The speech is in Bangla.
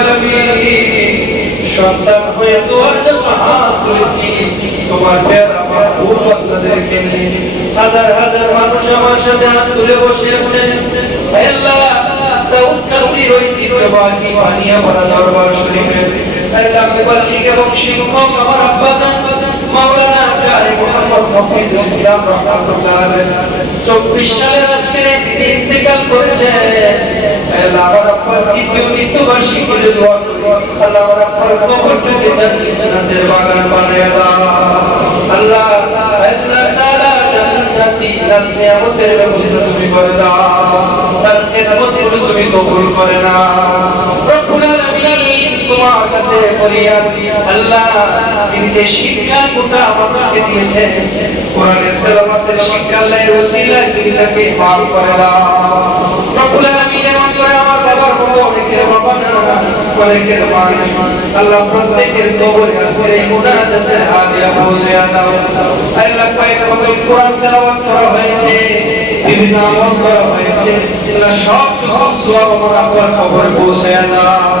আলামিন সন্তান হয়ে তোমার জন্য হাত তুলেছি তোমার প্যারা মাহবুব বান্দাদেরকে নিয়ে হাজার হাজার মানুষ আমার সাথে হাত তুলে বসে আছেন হে আল্লাহ তাওয়াক্কুলের ঐতিহ্যবাহী পানিয়া ভরা দরবার শরীফের আল্লাহ মুবাল্লিগ এবং শিক্ষক আমার আব্বা জান মাওলানা কারি মুহাম্মদ হাফিজুল ইসলাম রাহমাতুল্লাহ আলাইহি 24 সালের আজকে তিনি ইন্তেকাল করেছেন আল্লাহ আমার আব্বার দ্বিতীয় মৃত্যুবার্ষিকী করে দোয়া করি আল্লাহ আমার আব্বার কবরটাকে জান্নাতের বাগান বানায়া দাও আল্লাহ আল্লাহ তাআলা জান্নাতি নিয়ামতের ব্যবস্থা তুমি করে দাও তার খেদমতগুলো তুমি কবুল করে নাও রব্বুল আলামিন তোমার কাছে ফরিয়াদ আল্লাহ তিনি যে শিক্ষা গোটা মানুষকে দিয়েছেন কোরআনের তেলাওয়াতের শিক্ষা আল্লাহর ওসিলায় তুমি তাকে maaf করে দাও রব্বুল আলামিন এমন করে আমার বাবার মতো অনেকের বাবা না অনেকের মা আল্লাহ প্রত্যেকের কবরে আজকের এই মুনাজাতের হাদিয়া পৌঁছে দাও আল্লাহ কয়েক কদম কোরআন তেলাওয়াত করা হয়েছে বিভিন্ন আমল করা হয়েছে আল্লাহ সব সওয়াব আমার আব্বার কবরে পৌঁছে দাও